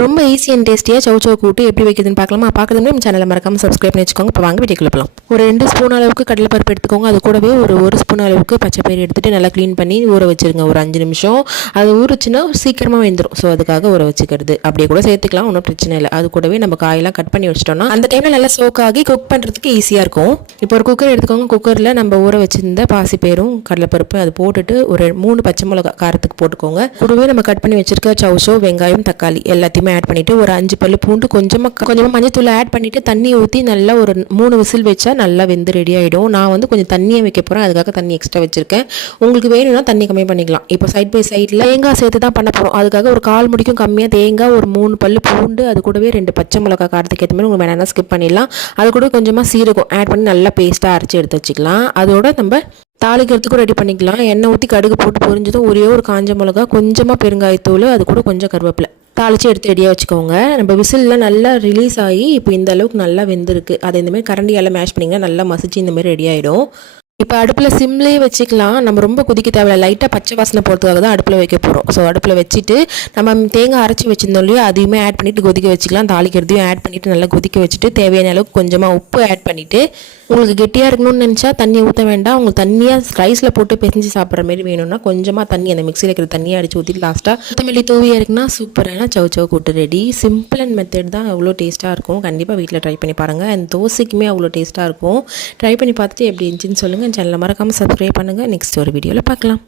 ரொம்ப easy and டேஸ்டியாக சவு சவு கூட்டு எப்படி வைக்கிறதுன்னு பார்க்கலாமா? பார்க்குறது நம்ம சேனலை மறக்காமல் சப்ஸ்கிரைப் பண்ணி வச்சுக்கோங்க இப்போ வாங்க வீட்டுக்குள்ள போகலாம் ஒரு ரெண்டு ஸ்பூன் அளவுக்கு கடலைப்பருப்பு எடுத்துக்கோங்க. அது கூடவே ஒரு ஒரு ஸ்பூன் அளவுக்கு பச்சை பயிர் எடுத்துட்டு நல்லா க்ளீன் பண்ணி ஊற வச்சிருங்க. ஒரு அஞ்சு நிமிஷம். அது ஊறுச்சுன்னா சீக்கிரமாக வெந்துடும் ஸோ அதுக்காக ஊற வச்சுக்கிறது. அப்படியே கூட சேர்த்துக்கலாம். ஒன்றும் பிரச்சனை இல்லை. அது கூடவே நம்ம காயெல்லாம் கட் பண்ணி வச்சிட்டோம்னா அந்த டைமில் நல்லா சோக் ஆகி குக் பண்ணுறதுக்கு ஈஸியாக இருக்கும். இப்போ ஒரு குக்கர் எடுத்துக்கோங்க. குக்கரில் நம்ம ஊற வச்சிருந்த பாசிப்பயிரும் கடலைப்பருப்பு அது போட்டுட்டு ஒரு மூணு பச்சை மிளகா காரத்துக்கு போட்டுக்கோங்க. கூடவே நம்ம கட் பண்ணி வச்சிருக்க சவுசோ வெங்காயம் தக்காளி எல்லாத்தையும் ஆட் பண்ணிவிட்டு ஒரு அஞ்சு பல்லு பூண்டு கொஞ்சமாக கொஞ்சமாக மஞ்சத்தூள் ஆட் பண்ணிவிட்டு தண்ணி ஊற்றி நல்லா ஒரு மூணு விசில் வச்சா நல்லா வெந்து ரெடி ஆகிடும் நான் வந்து கொஞ்சம் தண்ணியை வைக்க போகிறேன் அதுக்காக தண்ணி எக்ஸ்ட்ரா வச்சுருக்கேன். உங்களுக்கு வேணும்னா தண்ணி கம்மி பண்ணிக்கலாம். இப்போ சைட் பை சைடில் தேங்காய் சேர்த்து தான் பண்ண போகிறோம் அதுக்காக ஒரு கால் முடிக்கும் கம்மியாக தேங்காய் ஒரு மூணு பல்லு பூண்டு அது கூடவே ரெண்டு பச்சை மிளகா காரத்துக்கு ஏற்ற மாதிரி உங்களுக்கு வேணா ஸ்கிப் பண்ணிடலாம். அது கூட கொஞ்சமாக சீரகம் ஆட் பண்ணி நல்லா பேஸ்ட்டாக அரைச்சி எடுத்து வச்சுக்கலாம். அதோட நம்ம தாளிக்கிறதுக்கும் ரெடி பண்ணிக்கலாம். எண்ணெய் ஊற்றி கடுகு போட்டு பொரிஞ்சதும் ஒரே ஒரு காஞ்ச மிளகா கொஞ்சமாக பெருங்காயத்தூள் அது கூட கொஞ்சம் கருவேப்பிலை. தாளித்து எடுத்து ரெடியாக வச்சுக்கோங்க. நம்ம விசில்லாம் நல்லா ரிலீஸ் ஆகி இப்போ இந்த அளவுக்கு நல்லா வெந்திருக்கு. அதை இந்தமாதிரி கரண்டியால் மேஷ் பண்ணிங்கன்னா நல்லா மசிச்சு இந்தமாதிரி ரெடி ஆகிடும் இப்போ அடுப்பில் சிம்லேயே வச்சுக்கலாம். நம்ம ரொம்ப கொதிக்க தேவையில்ல. லைட்டாக பச்சை வாசனை போகிறதுக்காக தான் அடுப்பில் வைக்க போகிறோம் ஸோ அடுப்பில் வச்சுட்டு நம்ம தேங்காய் அரைச்சி வச்சிருந்தோம் இல்லையோ? அதையுமே ஆட் பண்ணிவிட்டு கொதிக்க வச்சுக்கலாம். தாளிக்கிறதையும் ஆட் பண்ணிவிட்டு நல்லா கொதிக்க வச்சுட்டு தேவையான அளவுக்கு கொஞ்சமாக உப்பு ஆட் பண்ணிவிட்டு உங்களுக்கு கெட்டியாக இருக்கணும்னு நினச்சா தண்ணி ஊற்ற வேண்டாம். உங்களுக்கு தண்ணியாக ரைஸில் போட்டு பிசைஞ்சு சாப்பிட்ற மாதிரி வேணும்னா கொஞ்சமாக தண்ணி அந்த மிக்சியில் இருக்கிற தண்ணியை அடிச்சு ஊற்றிட்டு லாஸ்ட்டாக கொத்தமல்லி தூவியாக இருக்குன்னா சூப்பரான சவு சவு கூட்டு ரெடி சிம்பிள் அண்ட் மெத்தட் தான். அவ்வளோ டேஸ்ட்டாக இருக்கும். கண்டிப்பாக வீட்டில் ட்ரை பண்ணி பாருங்கள் அண்ட் தோசைக்குமே அவ்வளோ டேஸ்ட்டாக இருக்கும். ட்ரை பண்ணி பார்த்துட்டு எப்படி இருந்துச்சுன்னு சொல்லுங்கள் சேனல் மறக்காமல் சப்ஸ்கிரைப் பண்ணுங்கள் நெக்ஸ்ட் ஒரு வீடியோவில் பார்க்கலாம்.